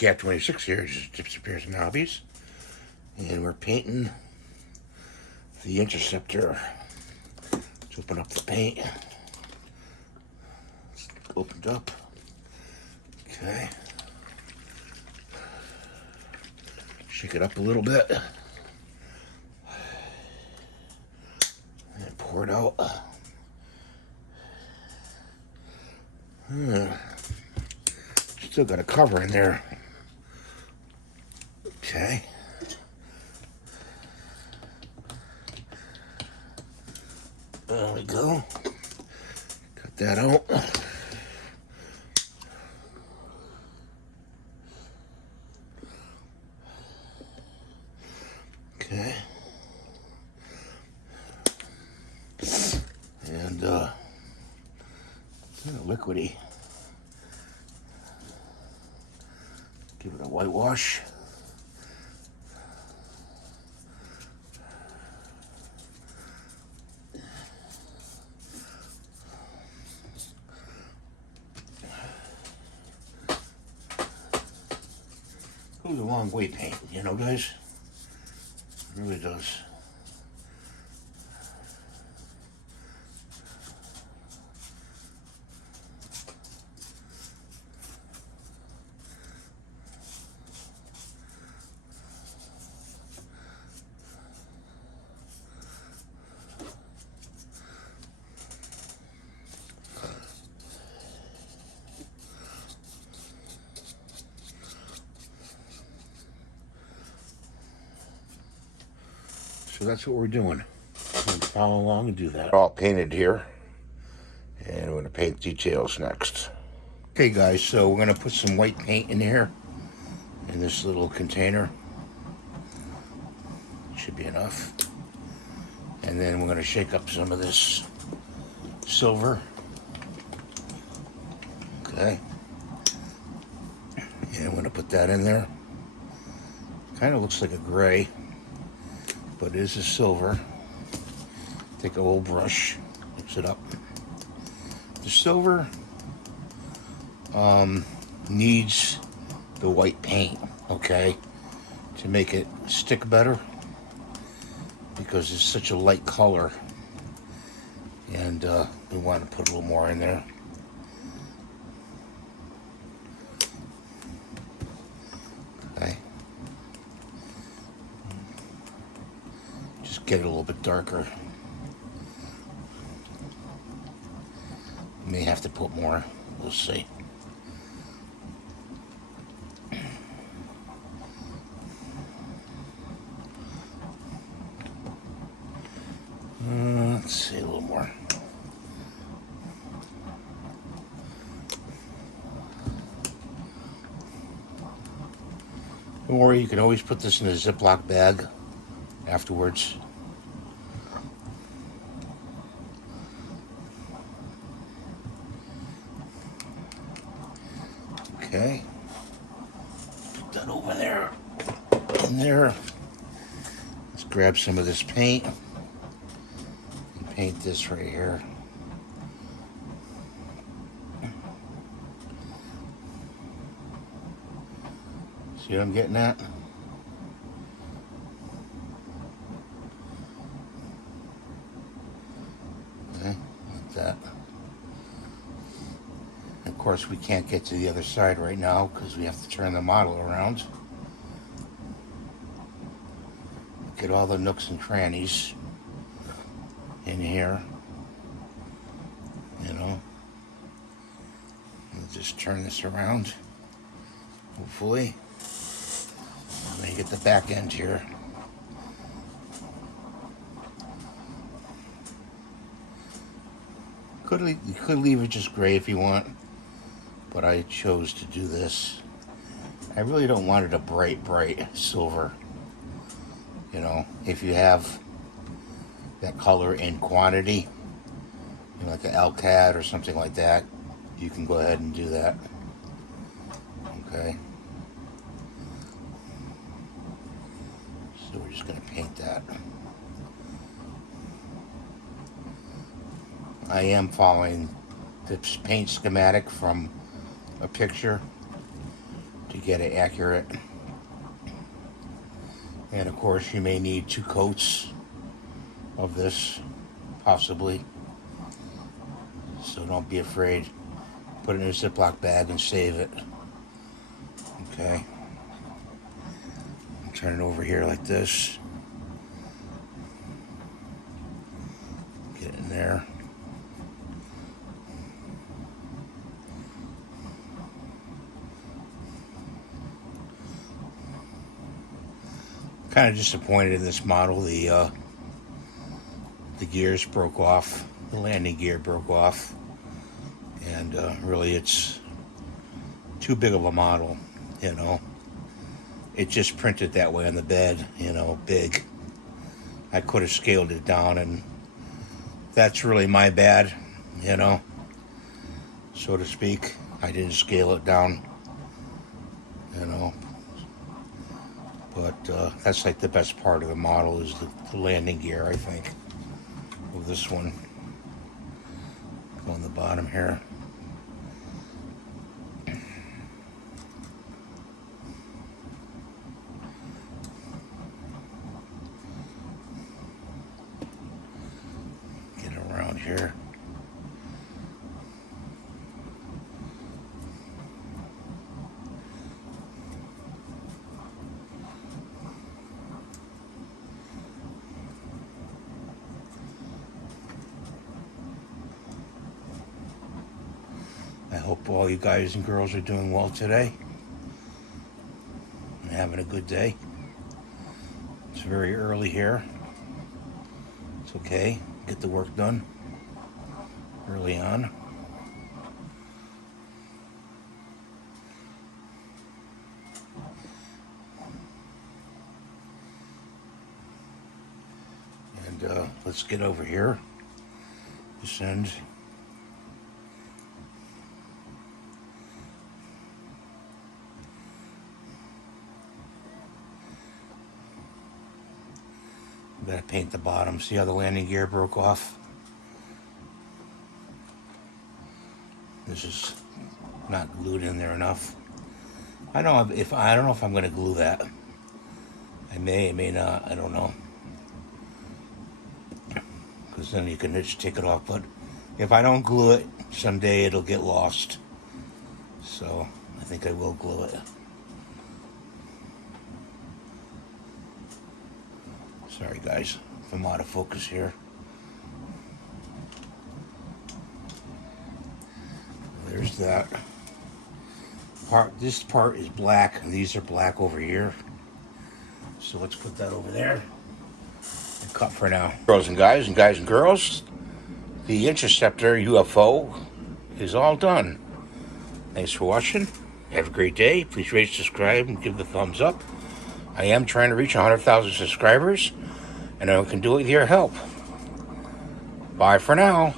Cat 26 here, just Gypsy Pears and Hobbies, and we're painting the Interceptor. Let's open up the paint. It's opened up. Okay. Shake it up a little bit. And pour it out. Still got a cover in there. Okay. There we go. Cut that out. Okay. And liquidy. Give it a whitewash. Goes a long way paint, you know, guys. It really does. So that's what we're doing. Follow along and do that. All painted here. And we're going to paint details next. Okay guys, so we're going to put some white paint in here. In this little container. Should be enough. And then we're going to shake up some of this silver. Okay. And I'm going to put that in there. Kind of looks like a gray. But it is a silver. Take a little brush, mix it up. The silver needs the white paint, okay, to make it stick better, because it's such a light color, and we want to put a little more in there. Okay. Get it a little bit darker. May have to put more. We'll see. Let's see a little more. Don't worry, you can always put this in a Ziploc bag afterwards. Okay, put that over there, in there. Let's grab some of this paint and paint this right here. See what I'm getting at? Okay, like that. Of course, we can't get to the other side right now because we have to turn the model around. Get all the nooks and crannies in here, you know. We'll just turn this around, hopefully. And then you get the back end here. You could leave it just gray if you want, but I chose to do this. I really don't want it a bright silver. You know, if you have that color in quantity, you know, like an LCAD or something like that, you can go ahead and do that. Okay. So we're just going to paint that. I am following the paint schematic from a picture to get it accurate. And of course you may need 2 coats of this, possibly. So don't be afraid. Put it in a Ziploc bag and save it. Okay. Turn it over here like this. Get it in there. Kind of disappointed in this model. The gears broke off. The landing gear broke off, and really it's too big of a model, you know. It just printed that way on the bed, you know, big. I could have scaled it down, and that's really my bad, you know, so to speak. I didn't scale it down, you know. But that's like the best part of the model is the landing gear, I think, of this one. Go on the bottom here. Get around here. I hope all you guys and girls are doing well today and having a good day. It's very early here. It's okay. Get the work done early on. And let's get over here. This end. Gotta paint the bottom. See how the landing gear broke off? This is not glued in there enough. I don't know if I'm gonna glue that. I may not. I don't know. Because then you can just take it off. But if I don't glue it, someday it'll get lost. So I think I will glue it. Sorry guys, if I'm out of focus here. There's that part. This part is black, and these are black over here. So let's put that over there and cut for now. Girls and guys and girls, the Interceptor UFO is all done. Thanks for watching. Have a great day. Please rate, subscribe, and give the thumbs up. I am trying to reach 100,000 subscribers, and I can do it with your help. Bye for now.